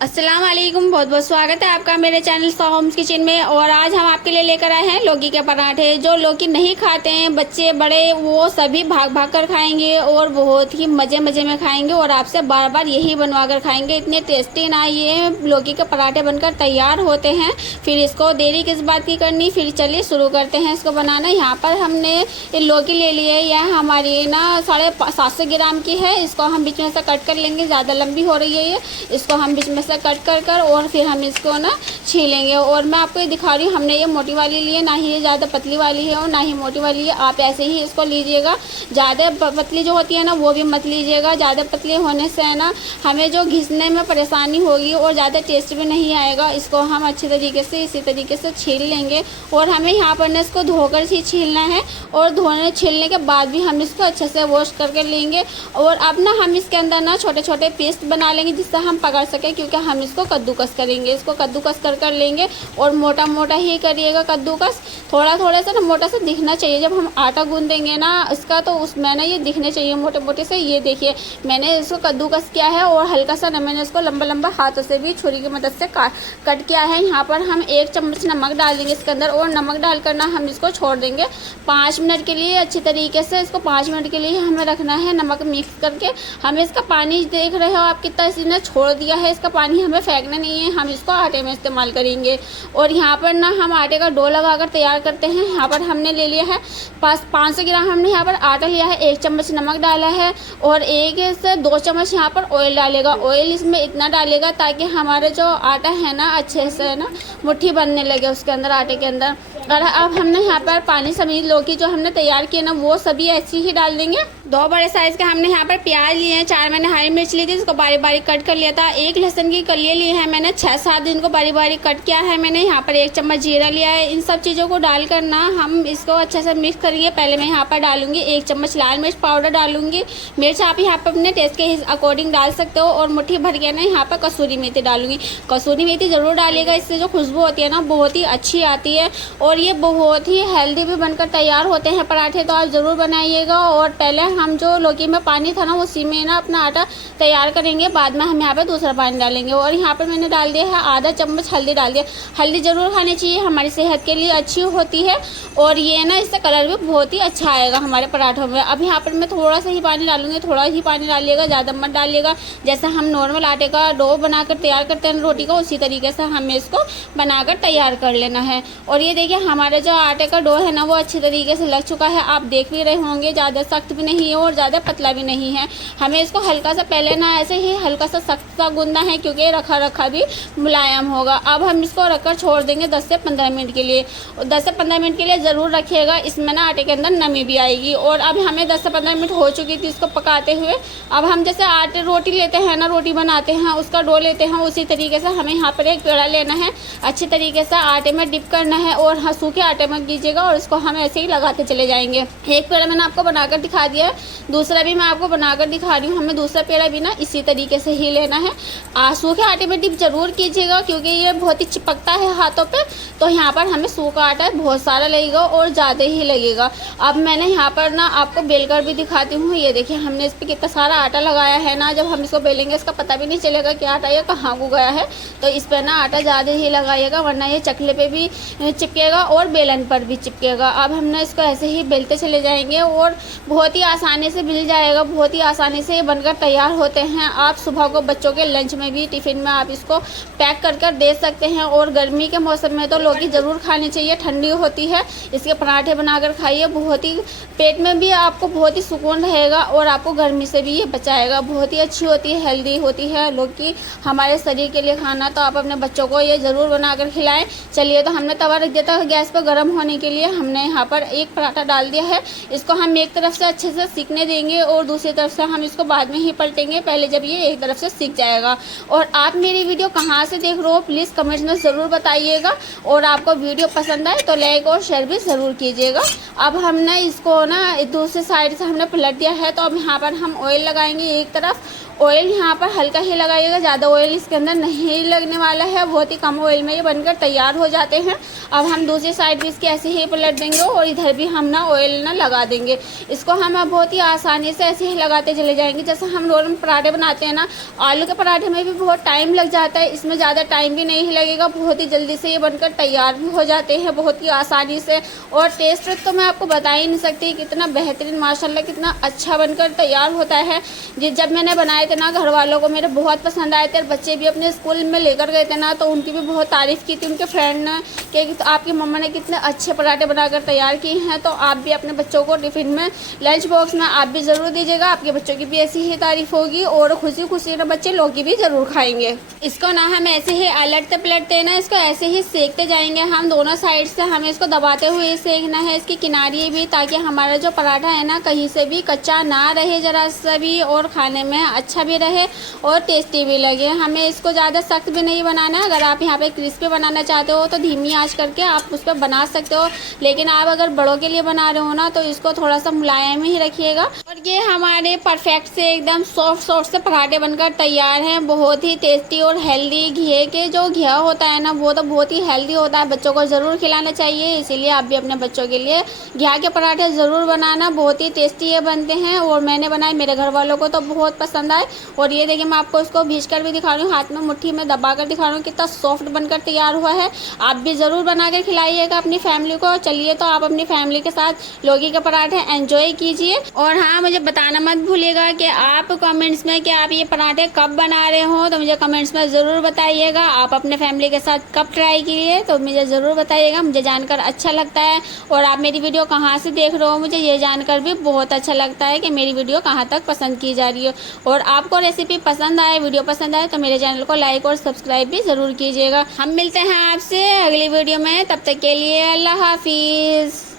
अस्सलाम वालेकुम, बहुत बहुत स्वागत है आपका मेरे चैनल सौ होम्स किचन में। और आज हम आपके लिए लेकर आए हैं लौकी के पराठे। जो लौकी नहीं खाते हैं बच्चे बड़े, वो सभी भाग भाग कर खाएंगे और बहुत ही मज़े मज़े में खाएंगे और आपसे बार बार यही बनवा कर खाएंगे। इतने टेस्टी ना ये लौकी के पराठे बनकर तैयार होते हैं। फिर इसको देरी किस बात की करनी, फिर चलिए शुरू करते हैं इसको बनाना। यहाँ पर हमने लौकी ले ली है, यह हमारी ना 750 ग्राम की है। इसको हम बीच में से कट कर लेंगे, ज़्यादा लंबी हो रही है ये। इसको हम बीच में कट कर और फिर हम इसको ना छीलेंगे। और मैं आपको ये दिखा रही हूँ, हमने ये मोटी वाली ली है, ना ही ये ज़्यादा पतली वाली है और ना ही मोटी वाली है। आप ऐसे ही इसको लीजिएगा। ज़्यादा पतली जो होती है ना वो भी मत लीजिएगा। ज़्यादा पतली होने से है ना हमें जो घिसने में परेशानी होगी और ज़्यादा टेस्ट भी नहीं आएगा। इसको हम अच्छे तरीके से इसी तरीके से छील लेंगे। और हमें यहाँ पर ना इसको धोकर ही छीलना है और छीलने के बाद भी हम इसको अच्छे से वॉश करके लेंगे। और अब ना हम इसके अंदर ना छोटे छोटे पीस बना लेंगे जिससे हम पकड़ सकें, क्योंकि हम इसको कद्दूकस करेंगे। इसको कद्दूकस कर लेंगे और मोटा मोटा ही करिएगा कद्दूकस। थोड़ा थोड़ा सा ना मोटा सा दिखना चाहिए जब हम आटा गूंदेंगे ना इसका, तो उसमें ना ये दिखने चाहिए मोटे मोटे से। ये देखिए मैंने इसको कद्दूकस किया है और हल्का सा ना मैंने इसको लंबा लंबा हाथों से भी छुरी की मदद से कट किया है। यहाँ पर हम 1 चम्मच नमक डाल देंगे इसके अंदर और नमक डालकर ना हम इसको छोड़ देंगे 5 मिनट के लिए अच्छी तरीके से। इसको 5 मिनट के लिए हमें रखना है नमक मिक्स करके। हमें इसका पानी देख रहे हो आप कितना इसने छोड़ दिया है, इसका पानी हमें फेंकना नहीं है, हम इसको आटे में इस्तेमाल करेंगे। और यहाँ पर ना हम आटे का डो लगाकर तैयार करते हैं। यहाँ पर हमने ले लिया है 500 ग्राम हमने यहाँ पर आटा लिया है, 1 चम्मच नमक डाला है और 1 से 2 चम्मच यहाँ पर ऑयल डालेगा। ऑयल इसमें इतना डालेगा ताकि हमारे जो आटा है ना अच्छे से ना मुट्ठी बनने लगे उसके अंदर, आटे के अंदर। और अब हमने यहाँ पर पानी समेत लौकी जो हमने तैयार किए ना वो सभी ऐसी ही डाल देंगे। 2 बड़े साइज के हमने यहाँ पर प्याज लिए हैं, 4 मैंने हरी मिर्च ली थी, इसको बारीक बारीक कट कर लिया था। 1 लहसुन की कलियाँ ली है मैंने, 6-7 दिन को बारीक बारीक कट किया है मैंने। यहाँ पर 1 चम्मच जीरा लिया है। इन सब चीज़ों को डालकर ना हम इसको अच्छे से मिक्स करेंगे। पहले मैं यहाँ पर डालूंगी 1 चम्मच लाल मिर्च पाउडर डालूंगी। मिर्च आप यहाँ पर अपने टेस्ट के अकॉर्डिंग डाल सकते हो। और मुट्ठी भर के ना यहाँ पर कसूरी मेथी डालूंगी। कसूरी मेथी ज़रूर डालिएगा, इससे जो खुशबू होती है ना बहुत ही अच्छी आती है और ये बहुत ही हेल्दी भी बनकर तैयार होते हैं पराठे, तो आप ज़रूर बनाइएगा। और पहले हम जो लौकी में पानी था ना उसी में ना अपना आटा तैयार करेंगे, बाद में हम यहाँ पर दूसरा पानी डालेंगे। और यहाँ पर मैंने डाल दिया है आधा चम्मच हल्दी डाल दिया। हल्दी ज़रूर खानी चाहिए, हमारी सेहत के लिए अच्छी होती है और ये ना इससे कलर भी बहुत ही अच्छा आएगा हमारे पराठों में। अब यहाँ पर मैं थोड़ा सा ही पानी डालूंगी, थोड़ा ही पानी डालिएगा, ज़्यादा मत डालिएगा। जैसे हम नॉर्मल आटे का डो बनाकर तैयार करते हैं रोटी का, उसी तरीके से हमें इसको बनाकर तैयार कर लेना है। और ये देखिए हमारे जो आटे का डो है ना वो अच्छी तरीके से लग चुका है, आप देख भी रहे होंगे। ज़्यादा सख्त भी नहीं है और ज़्यादा पतला भी नहीं है। हमें इसको हल्का सा पहले ना ऐसे ही हल्का सा सख्त सा गूंदना है, क्योंकि रखा रखा भी मुलायम होगा। अब हम इसको रखकर छोड़ देंगे 10 से 15 मिनट के लिए। 10 से 15 मिनट के लिए ज़रूर रखिएगा, इसमें ना आटे के अंदर नमी भी आएगी। और अब हमें 10 से 15 मिनट हो चुकी थी इसको पकाते हुए। अब हम जैसे आटे रोटी लेते हैं ना, रोटी बनाते हैं उसका डो लेते हैं, उसी तरीके से हमें यहाँ पर एक पेड़ा लेना है, अच्छी तरीके से आटे में डिप करना है और सूखे आटे में कीजिएगा और इसको हम ऐसे ही लगाते चले जाएंगे। एक पेड़ा मैंने आपको बनाकर दिखा दिया है, दूसरा भी मैं आपको बनाकर दिखा रही हूँ। हमें दूसरा पेड़ा भी ना इसी तरीके से ही लेना है। सूखे आटे में डिप जरूर कीजिएगा क्योंकि ये बहुत ही चिपकता है हाथों पे, तो यहाँ पर हमें सूखा आटा बहुत सारा लगेगा और ज़्यादा ही लगेगा। अब मैंने यहाँ पर ना आपको बेलकर भी दिखाती हूँ। ये देखिए हमने इस पर कितना सारा आटा लगाया है ना, जब हम इसको बेलेंगे इसका पता भी नहीं चलेगा कि आटा ये कहाँ को गया है। तो इस पर ना आटा ज़्यादा ही लगाइएगा, वरना ये चकले पे भी चिपकेगा और बेलन पर भी चिपकेगा। अब हमने इसको ऐसे ही बेलते चले जाएंगे और बहुत ही आसानी से मिल जाएगा, बहुत ही आसानी से ये बनकर तैयार होते हैं। आप सुबह को बच्चों के लंच में भी, टिफ़िन में आप इसको पैक कर दे सकते हैं। और गर्मी के मौसम में तो लौकी ज़रूर खानी चाहिए, ठंडी होती है। इसके पराठे बनाकर खाइए, बहुत ही पेट में भी आपको बहुत ही सुकून रहेगा और आपको गर्मी से भी ये बचाएगा। बहुत ही अच्छी होती है, हेल्दी होती है लौकी हमारे शरीर के लिए खाना, तो आप अपने बच्चों को ये ज़रूर बनाकर खिलाएं। चलिए तो हमने तवा रख दिया था गैस पर गर्म होने के लिए। हमने यहाँ पर एक पराठा डाल दिया है, इसको हम एक तरफ से अच्छे से सीखने देंगे और दूसरी तरफ से हम इसको बाद में ही पलटेंगे, पहले जब ये एक तरफ से सीख जाएगा। और आप मेरी वीडियो कहाँ से देख रहे हो प्लीज़ कमेंट्स में ज़रूर बताइएगा। और आपको वीडियो पसंद आए तो लाइक और शेयर भी ज़रूर कीजिएगा। अब हमने इसको ना दूसरी साइड से हमने पलट दिया है, तो अब यहाँ पर हम ऑयल लगाएंगे एक तरफ ऑयल यहाँ पर हल्का ही लगाइएगा, ज़्यादा ऑयल इसके अंदर नहीं लगने वाला है, बहुत ही कम ऑयल में ये बनकर तैयार हो जाते हैं। अब हम दूसरी साइड भी इसके ऐसे ही पलट देंगे और इधर भी हम ना ऑयल ना लगा देंगे। इसको हम अब बहुत ही आसानी से ऐसे ही लगाते चले जाएंगे। जैसे हम नॉर्मल पराठे बनाते हैं ना, आलू के पराठे में भी बहुत टाइम लग जाता है, इसमें ज़्यादा टाइम भी नहीं लगेगा, बहुत ही जल्दी से ये बनकर तैयार भी हो जाते हैं बहुत ही आसानी से। और टेस्ट तो मैं आपको बता ही नहीं सकती कितना बेहतरीन, माशाल्लाह कितना अच्छा बनकर तैयार होता है। जब मैंने बनाए थे ना, घर वालों को मेरे बहुत पसंद आए थे और बच्चे भी अपने स्कूल में लेकर गए थे ना, तो उनकी भी बहुत तारीफ़ की थी उनके फ्रेंड ने कि तो आपकी मम्मा ने कितने अच्छे पराठे बनाकर तैयार किए हैं। तो आप भी अपने बच्चों को टिफ़िन में, लंच बॉक्स में आप भी ज़रूर दीजिएगा, आपके बच्चों की भी ऐसी ही तारीफ़ होगी और खुशी खुशी ना बच्चे लौकी भी ज़रूर खाएंगे। इसको ना हम ऐसे ही अलटते पलटते ना इसको ऐसे ही सेकते जाएंगे, हम दोनों साइड से हमें इसको दबाते हुए सेकना है, इसकी किनारी भी, ताकि हमारा जो पराठा है ना कहीं से भी कच्चा ना रहे ज़रा सा भी, और खाने में अच्छा भी रहे और टेस्टी भी लगे। हमें इसको ज़्यादा सख्त भी नहीं बनाना है। अगर आप यहाँ पे क्रिस्पी बनाना चाहते हो तो धीमी आंच करके आप उस पर बना सकते हो, लेकिन आप अगर बड़ों के लिए बना रहे हो ना तो इसको थोड़ा सा मुलायम ही रखिएगा। और ये हमारे परफेक्ट से एकदम सॉफ्ट सॉफ्ट से पराठे बनकर तैयार हैं, बहुत ही टेस्टी और हेल्दी। घी के जो घी होता है ना वो तो बहुत ही हेल्दी होता है, बच्चों को ज़रूर खिलाना चाहिए, इसीलिए आप भी अपने बच्चों के लिए घी के पराठे ज़रूर बनाना, बहुत ही टेस्टी ये बनते हैं। और मैंने बनाए, मेरे घर वालों को तो बहुत पसंद आए। और ये देखिए मैं आपको इसको भीज कर भी दिखा रही हूँ, हाथ में मुट्ठी में दबा कर दिखा रही हूँ, कितना सॉफ्ट बनकर तैयार हुआ है। आप भी ज़रूर बना कर खिलाइएगा अपनी फैमिली को। चलिए तो आप अपनी फैमिली के साथ लौकी के पराठे एंजॉय कीजिए। और हाँ, मुझे बताना मत भूलिएगा कि आप कमेंट्स में कि आप ये पराठे कब बना रहे हो, तो मुझे कमेंट्स में ज़रूर बताइएगा। आप अपने फैमिली के साथ कब ट्राई किए तो मुझे ज़रूर बताइएगा, मुझे जानकर अच्छा लगता है। और आप मेरी वीडियो कहाँ से देख रहे हो, मुझे ये जानकर भी बहुत अच्छा लगता है कि मेरी वीडियो कहाँ तक पसंद की जा रही है। और आपको रेसिपी पसंद आए, वीडियो पसंद आए तो मेरे चैनल को लाइक और सब्सक्राइब भी ज़रूर कीजिएगा। हम मिलते हैं आपसे अगली वीडियो में, तब तक के लिए अल्लाह हाफिज़।